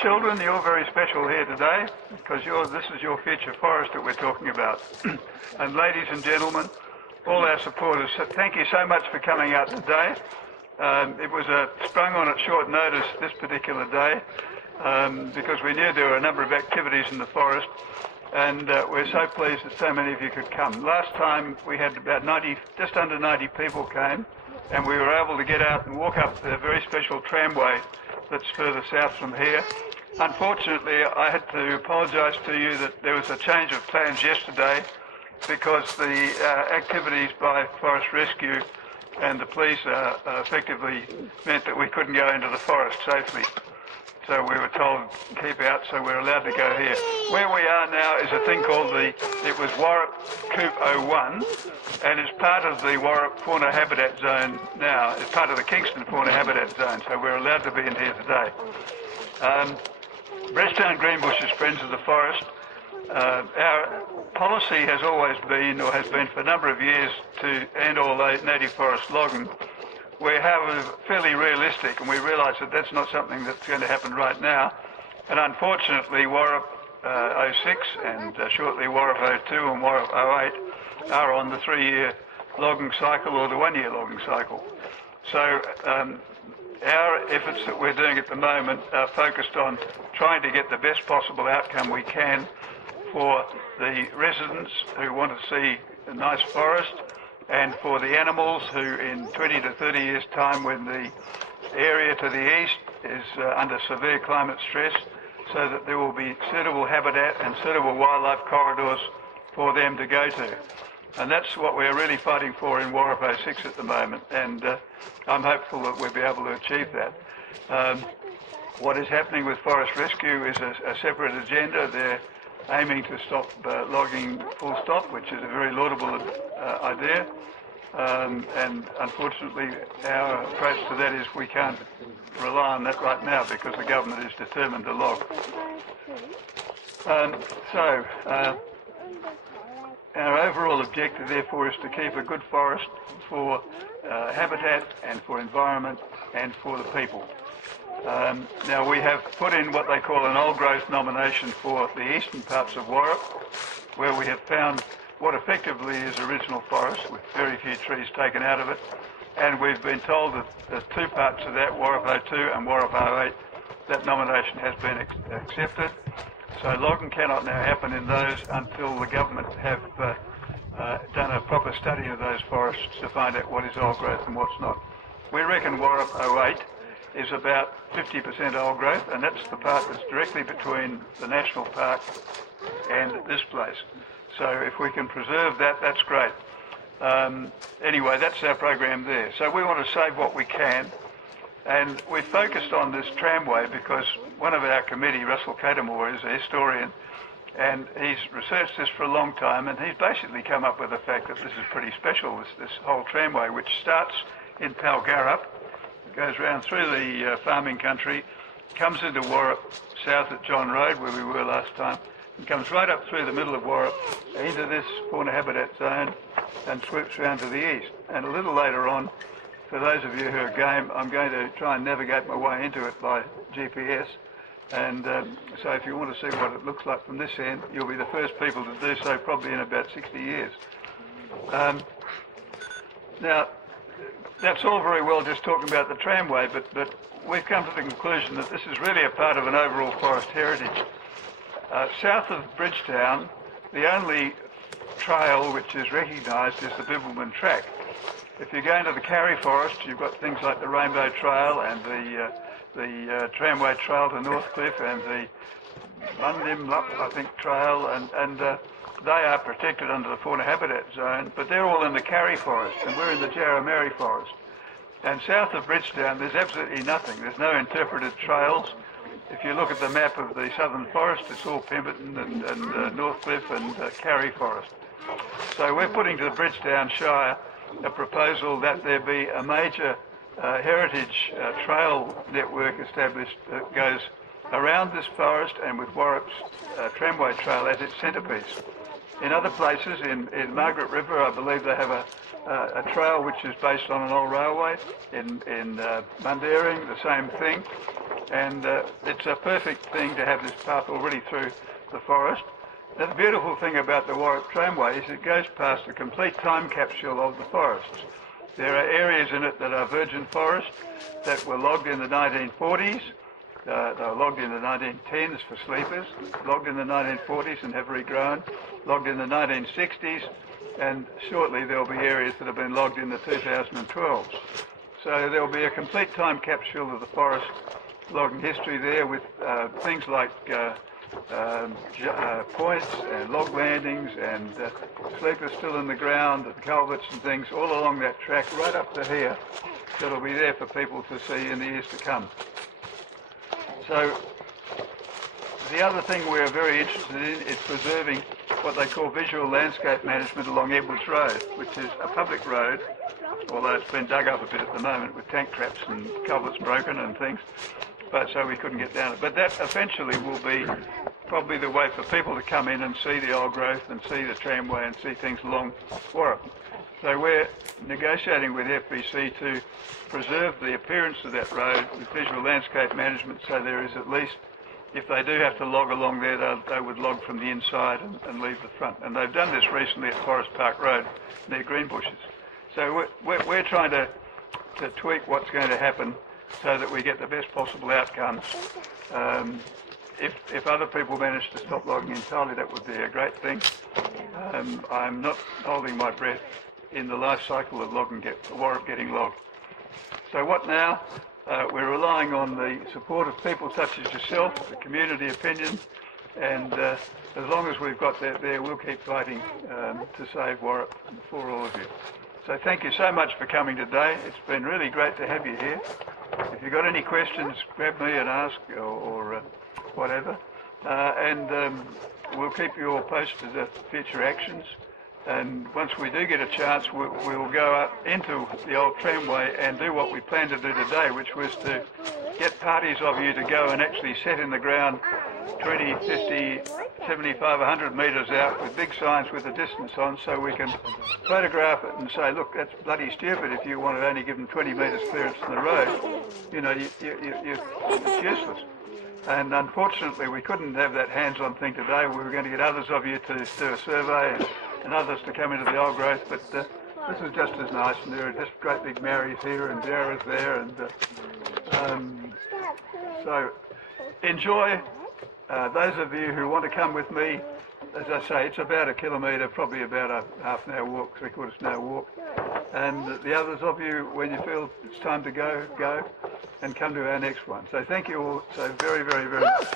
Children, you're very special here today because this is your future forest that we're talking about. And ladies and gentlemen, all our supporters, thank you so much for coming out today. It was sprung on at short notice this particular day because we knew there were a number of activities in the forest, and we're so pleased that so many of you could come. Last time we had about just under 90 people came, and we were able to get out and walk up the very special tramway that's further south from here. Unfortunately, I had to apologise to you that there was a change of plans yesterday because the activities by Forest Rescue and the police effectively meant that we couldn't go into the forest safely. So we were told keep out, so we're allowed to go here. Where we are now is a thing called it was Warrup Coop 01, and it's part of the Warrup Fauna Habitat Zone now. It's part of the Kingston Fauna Habitat Zone, so we're allowed to be in here today. Bridgetown Greenbushes Friends of the Forest. Our policy has always been, or has been for a number of years, to end all native forest logging. We're fairly realistic, and we realise that that's not something that's going to happen right now. And unfortunately, Warrup 06 and shortly Warrup 02 and Warrup 08 are on the 3-year logging cycle or the 1-year logging cycle. So our efforts that we're doing at the moment are focused on trying to get the best possible outcome we can for the residents who want to see a nice forest, and for the animals who in 20 to 30 years' time, when the area to the east is under severe climate stress, so that there will be suitable habitat and suitable wildlife corridors for them to go to. And that's what we're really fighting for in Warrup 06 at the moment, and I'm hopeful that we'll be able to achieve that. What is happening with Forest Rescue is a separate agenda. They're aiming to stop logging full stop, which is a very laudable idea. And unfortunately, our approach to that is we can't rely on that right now because the government is determined to log. Our overall objective, therefore, is to keep a good forest for habitat and for environment and for the people. Now, we have put in what they call an old growth nomination for the eastern parts of Warrup, where we have found what effectively is original forest with very few trees taken out of it. And we've been told that the 2 parts of that, Warrup 02 and Warrup 08, that nomination has been accepted. So logging cannot now happen in those until the government have done a proper study of those forests to find out what is old growth and what's not. We reckon Warrup 08 is about 50% old growth, and that's the part that's directly between the national park and this place. So if we can preserve that, that's great. Anyway, that's our program there. So we want to save what we can, and we focused on this tramway because one of our committee, Russell Catamore, is a historian, and he's researched this for a long time, and he's basically come up with the fact that this is pretty special, this whole tramway, which starts in Palgarup, goes round through the farming country, comes into Warrup south at John Road, where we were last time, and comes right up through the middle of Warrup into this fauna habitat zone and swoops round to the east. And a little later on, for those of you who are game, I'm going to try and navigate my way into it by GPS. And so if you want to see what it looks like from this end, you'll be the first people to do so probably in about 60 years. Now, that's all very well just talking about the tramway, but we've come to the conclusion that this is really a part of an overall forest heritage. South of Bridgetown, the only trail which is recognised is the Bibbulmun Track. If you go into the Carry Forest, you've got things like the Rainbow Trail and the tramway trail to Northcliffe and the Mundim, I think, trail, and they are protected under the Fauna Habitat Zone, but they're all in the Carry Forest, and we're in the Jarrameri Forest. And south of Bridgetown, there's absolutely nothing. There's no interpreted trails. If you look at the map of the Southern Forest, it's all Pemberton and Northcliffe and Carry Forest. So we're putting to the Bridgetown Shire a proposal that there be a major heritage trail network established that goes around this forest and with Warrup's tramway trail as its centrepiece. In other places, in Margaret River, I believe they have a trail which is based on an old railway. In Mundaring, the same thing. and it's a perfect thing to have this path already through the forest. Now, the beautiful thing about the Warrup tramway is it goes past a complete time capsule of the forests. There are areas in it that are virgin forest that were logged in the 1940s. They were logged in the 1910s for sleepers, logged in the 1940s and have regrown, logged in the 1960s, and shortly there will be areas that have been logged in the 2012s. So there will be a complete time capsule of the forest logging history there with things like points and log landings and sleepers still in the ground and culverts and things all along that track right up to here that'll be there for people to see in the years to come. So the other thing we're very interested in is preserving what they call visual landscape management along Edwards Road, which is a public road, although it's been dug up a bit at the moment with tank traps and culverts broken and things, but so we couldn't get down it. But that eventually will be probably the way for people to come in and see the old growth and see the tramway and see things along Warrup. So we're negotiating with FBC to preserve the appearance of that road with visual landscape management, so there is at least, if they do have to log along there, they would log from the inside and leave the front. And they've done this recently at Forest Park Road near Greenbushes. So we're trying to tweak what's going to happen so that we get the best possible outcomes. If other people manage to stop logging entirely, that would be a great thing. I'm not holding my breath in the life cycle of Warrup getting logged. So what now? We're relying on the support of people such as yourself, the community opinion, and as long as we've got that there, we'll keep fighting to save Warrup for all of you. So thank you so much for coming today. It's been really great to have you here. If you've got any questions, grab me and ask or whatever. And we'll keep you all posted of future actions. And once we do get a chance, we'll go up into the old tramway and do what we planned to do today, which was to get parties of you to go and actually set in the ground 20, 50, 75, 100 metres out with big signs with the distance on, so we can photograph it and say, look, that's bloody stupid if you want to only give them 20 metres clearance from the road. You know, it's useless. And unfortunately, we couldn't have that hands-on thing today. We were going to get others of you to do a survey and others to come into the old growth, but this is just as nice, and there are just great big Marys here and Jarrahs there, and so enjoy. Those of you who want to come with me, as I say, it's about a kilometre, probably about a half an hour walk, three-quarters an hour walk, and the others of you, when you feel it's time to go, and come to our next one. So thank you all so very, very, very much.